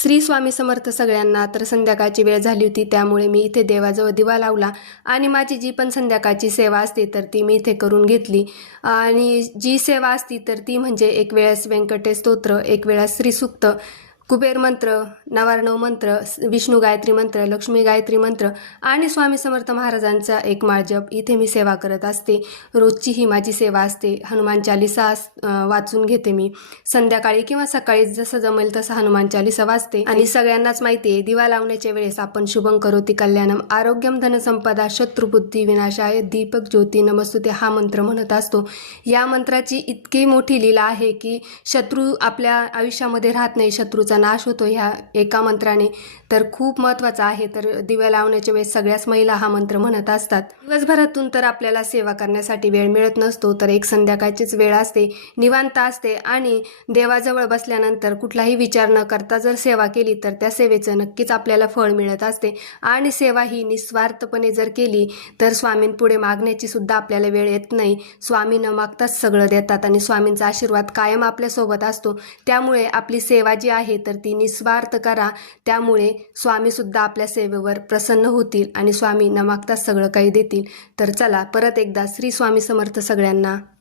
श्री स्वामी समर्थ सगळ्यांना. तर संध्याकाळची वेळ झाली होती, त्यामुळे मी इथे देवाजवळ दिवा लावला आणि माझी जी पण संध्याकाळची सेवा असते तर ती मी इथे करून घेतली. आणि जी सेवा असती तर ती म्हणजे एक वेळेस व्यंकटेश स्तोत्र, एक वेळेस श्रीसूक्त, कुबेर मंत्र, नवार्णव मंत्र, विष्णू गायत्री मंत्र, लक्ष्मी गायत्री मंत्र आणि स्वामी समर्थ महाराजांचा एक माळजप इथे मी सेवा करत असते. रोजची ही माझी सेवा असते. हनुमान चालिसा वाचून घेते मी. संध्याकाळी किंवा सकाळी जसं जमेल तसं हनुमान चालिसा वाचते. आणि सगळ्यांनाच माहिती आहे, दिवा लावण्याच्या वेळेस आपण शुभं करोति कल्याणम, आरोग्यम धनसंपदा, शत्रुबुद्धी विनाशाय, दीपक ज्योती नमस्तुते हा मंत्र म्हणत असतो. या मंत्राची इतकी मोठी लीला आहे की शत्रू आपल्या आयुष्यामध्ये राहत नाही, शत्रूचा नाश होतो ह्या एका मंत्राने. तर खूप महत्त्वाचा आहे. तर दिव्या लावण्याच्या वेळेस सगळ्याच महिला हा मंत्र म्हणत असतात. दिवसभरातून तर आपल्याला सेवा करण्यासाठी वेळ मिळत नसतो, तर एक संध्याकाळचीच वेळ असते, निवांत असते आणि देवाजवळ बसल्यानंतर कुठलाही विचार न करता जर सेवा केली तर त्या सेवेचं नक्कीच आपल्याला फळ मिळत असते. आणि सेवा ही निस्वार्थपणे जर केली तर स्वामींपुढे मागण्याची सुद्धा आपल्याला वेळ येत नाही. स्वामी न मागताच सगळं देतात आणि स्वामींचा आशीर्वाद कायम आपल्यासोबत असतो. त्यामुळे आपली सेवा जी आहे तर ती निस्वार्थ करा. त्यामुळे स्वामीसुद्धा आपल्या सेवेवर प्रसन्न होतील आणि स्वामी न मागताच सगळं काही देतील. तर चला, परत एकदा श्री स्वामी समर्थ सगळ्यांना.